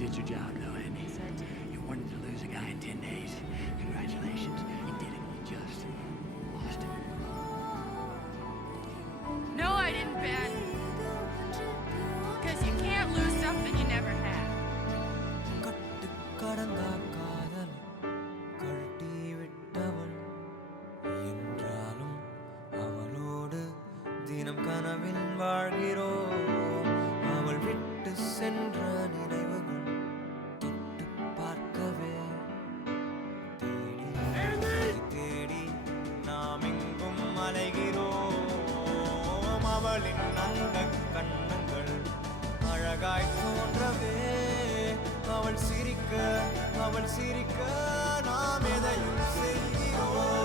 did your job, though, Amy. You wanted to lose a guy in 10 days. Congratulations. You did it. You just lost him. No, I didn't, Ben. Because you can't lose something you never had. கடந்த காதல் கழட்டி விட்டவள் என்றாலும் அவளோடு தினம் கனவில் வாழ்கிறோம். அவள் விட்டு சென்ற நினைவுகள் தொட்டு பார்க்கவே தேடி தேடி நாம் எங்கும் அலைகிறோம். அவளின் அந்த கண்ணங்கள் அழகாய் தோன்றவே அவள் சிரிக்க நாம் எதையும் செய்கிறோம்.